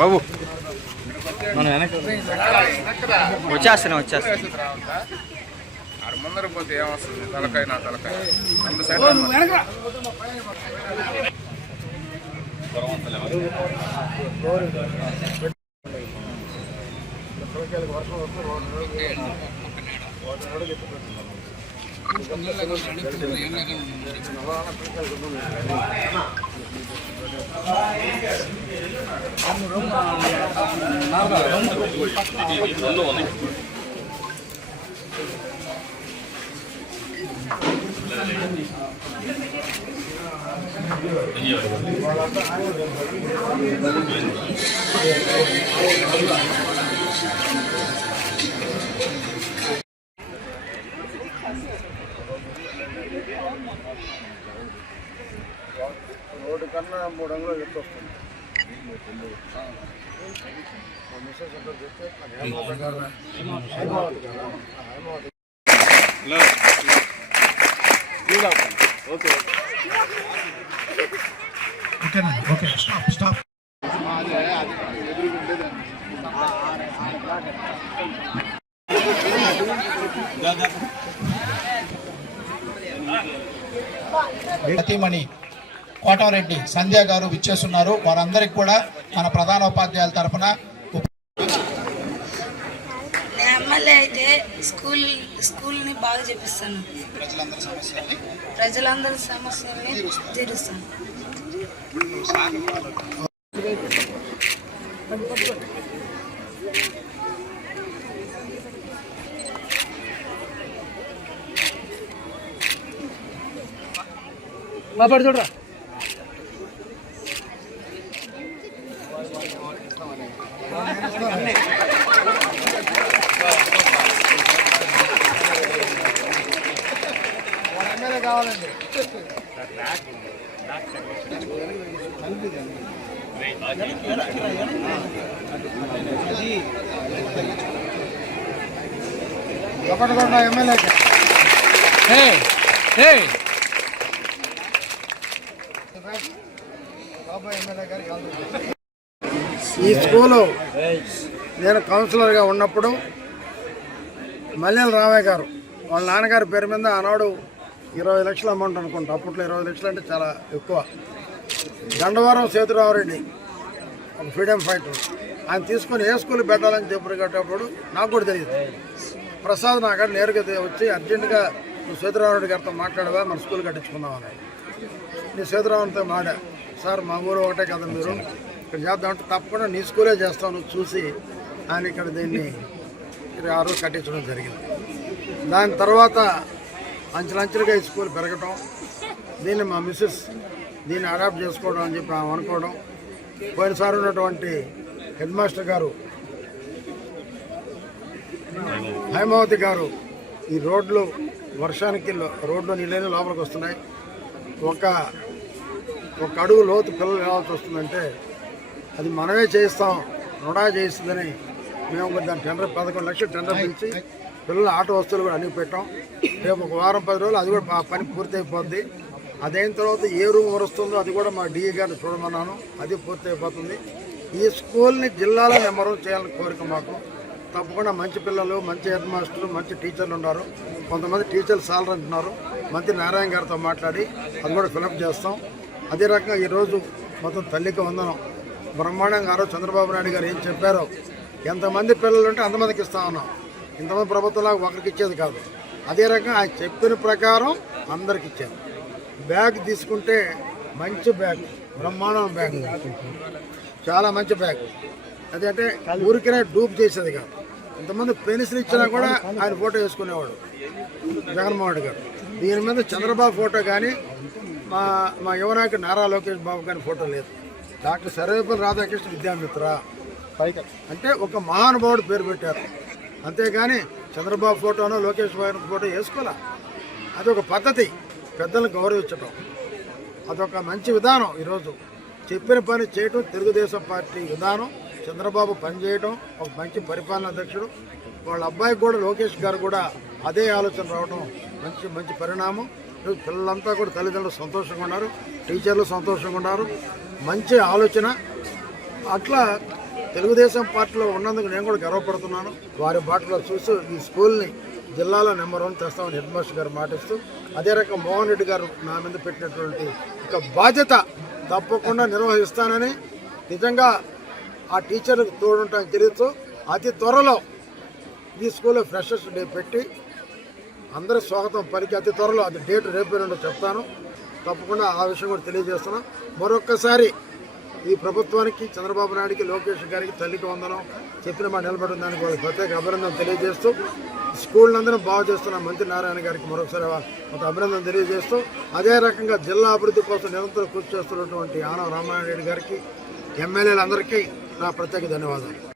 బాబు వచ్చేస్తున్నా ముందర పోతే ఏమొస్తుంది? తలకాయ నా తలకాయ రోడ్డు కన్నా 3 అంగుళాలు ఎత్తు వస్తుంది. స్టాప్. సతీమణి కోటరెడ్డి సంధ్య గారు విచ్చేస్తున్నారు. వారందరికీ కూడా మన ప్రధానోపాధ్యాయుల తరఫున ఎమ్మెల్యే అయితే స్కూల్ని బాగా చేపిస్తాను. ప్రజలందరి సమస్యల్ని తీరుస్తాను. చూడరా కావాలండి. ఒకటి కూడా ఎమ్మెల్యేకి ఈ స్కూలు నేను కౌన్సిలర్గా ఉన్నప్పుడు మల్లెల రామయ్య గారు వాళ్ళ నాన్నగారి పేరు మీద ఆనాడు 20 లక్షల అమౌంట్ అనుకుంటా. అప్పట్లో 20 లక్షలు అంటే చాలా ఎక్కువ. గండవరం సేతురామరెడ్డి ఒక ఫ్రీడమ్ ఫైటర్, ఆయన తీసుకొని ఏ స్కూల్ పెట్టాలని చెప్పేటప్పుడు నాకు కూడా తెలియదు. ప్రసాద్ నాగారు నేరుగా వచ్చి అర్జెంటుగా నువ్వు సేతురామరెడ్డి గారితో మాట్లాడవా, మన స్కూల్ కట్టించుకుందామని. నేను సేతురామరెడ్డితో మాడా, సార్ మా ఊరు ఒకటే కదా, మీరు ఇక్కడ చేద్దామంటే తప్పకుండా నీ స్కూలే చేస్తావు నువ్వు చూసి ఆయన ఇక్కడ దీన్ని 6 కట్టించడం జరిగింది. దాని తర్వాత అంచెలంచెలుగా ఈ స్కూల్ పెరగటం, దీన్ని మా మిస్సెస్ దీన్ని అడాప్ట్ చేసుకోవడం అని చెప్పి ఆమె అనుకోవడం. పోయినసారి ఉన్నటువంటి హెడ్ మాస్టర్ గారు హైమావతి గారు ఈ రోడ్లు వర్షానికి రోడ్లు నీళ్ళని లోపలికి వస్తున్నాయి, ఒక అడుగు లోతు పిల్లలు వెళ్ళాల్సి వస్తుందంటే అది మనమే చేయిస్తాం, రుణా చేయిస్తుందని మేము దాని టెండర్ 11 లక్షలు టెండర్ పిలిచి పిల్లల ఆటో వస్తువులు కూడా అన్ని పెట్టాం. రేపు ఒక వారం 10 రోజులు అది కూడా పని పూర్తి అయిపోద్ది. అదైన తర్వాత ఏ రూమ్ వస్తుందో అది కూడా మా డిఈ గారిని చూడమన్నాను, అది పూర్తి అయిపోతుంది. ఈ స్కూల్ని జిల్లాలో నెంబర్ 1 చేయాలని కోరిక మాకు. తప్పకుండా మంచి పిల్లలు, మంచి హెడ్ మాస్టర్లు, మంచి టీచర్లు ఉన్నారు. కొంతమంది టీచర్లు సాలరీ అంటున్నారు. మంత్రి నారాయణ గారితో మాట్లాడి అది కూడా ఫిలప్ చేస్తాం. అదే రకంగా ఈరోజు మొత్తం తల్లికి వందనం బ్రహ్మాండంగా గారు చంద్రబాబు నాయుడు గారు ఏం చెప్పారో, ఎంతమంది పిల్లలు ఉంటే అంతమందికి ఇస్తా ఉన్నాం. ఇంతమంది ప్రభుత్వంలాగా ఒకరికి ఇచ్చేది కాదు. అదే రకంగా ఆయన చెప్పిన ప్రకారం అందరికి ఇచ్చారు. బ్యాగ్ తీసుకుంటే మంచి బ్యాగ్, బ్రహ్మాండం బ్యాగ్, చాలా మంచి బ్యాగ్. అదంటే ఊరికనే డూప్ చేసేది కాదు. ఇంతమంది పెన్సిల్ ఇచ్చినా కూడా ఆయన ఫోటో వేసుకునేవాడు జగన్మోహన్ రెడ్డి గారు. దీని మీద చంద్రబాబు ఫోటో కానీ మా యువనాయకుడు నారా లోకేష్ బాబు కానీ ఫోటో లేదు. డాక్టర్ సర్వేపల్లి రాధాకృష్ణ విద్యామిత్ర అంటే ఒక మహానుభావుడు పేరు పెట్టారు. అంతేగాని చంద్రబాబు ఫోటోనో లోకేష్ బాబు ఫోటో వేసుకోలే. అదొక పద్ధతి, పెద్దలను గౌరవించడం, అదొక మంచి విధానం. ఈరోజు చెప్పిన పని చేయటం తెలుగుదేశం పార్టీ విధానం. చంద్రబాబు పనిచేయటం, ఒక మంచి పరిపాలన అధ్యక్షుడు. వాళ్ళ అబ్బాయికి కూడా లోకేష్ గారు కూడా అదే ఆలోచన రావడం మంచి పరిణామం. పిల్లలంతా కూడా తల్లిదండ్రులు సంతోషంగా ఉన్నారు, టీచర్లు సంతోషంగా ఉన్నారు. మంచి ఆలోచన. అట్లా తెలుగుదేశం పార్టీలో ఉన్నందుకు నేను కూడా గర్వపడుతున్నాను. వారి బాటలో చూస్తూ ఈ స్కూల్ని జిల్లాలో నెంబర్ 1 తెస్తామని హెడ్ మాస్టర్ గారు మాటిస్తూ, అదే రకం మోహన్ రెడ్డి గారు నా మీద పెట్టినటువంటి ఒక బాధ్యత తప్పకుండా నిర్వహిస్తానని నిజంగా ఆ టీచర్లకు తోడుంటానికి తెలుస్తూ అతి త్వరలో ఈ స్కూల్లో ఫ్రెషర్స్ డే పెట్టి అందరూ స్వాగతం పలికి అతి త్వరలో అది డేట్ రేపు నుండి చెప్తాను. తప్పకుండా ఆ విషయం కూడా తెలియజేస్తున్నాం. మరొక్కసారి ఈ ప్రభుత్వానికి, చంద్రబాబు నాయుడికి, లోకేష్ గారికి తల్లికి వందనం చెప్పిన మాట నిలబడిన దానికి వాళ్ళకి ప్రత్యేక అభినందన తెలియజేస్తూ, స్కూళ్ళందరూ అందరం బాగు చేస్తున్న మంత్రి నారాయణ గారికి మరొకసారి ఒక అభినందన తెలియజేస్తూ, అదే రకంగా జిల్లా అభివృద్ధి కోసం నిరంతరం కృషి చేస్తున్నటువంటి ఆనవ రామారెడ్డి గారికి, ఎమ్మెల్యేలందరికీ నా ప్రత్యేక ధన్యవాదాలు.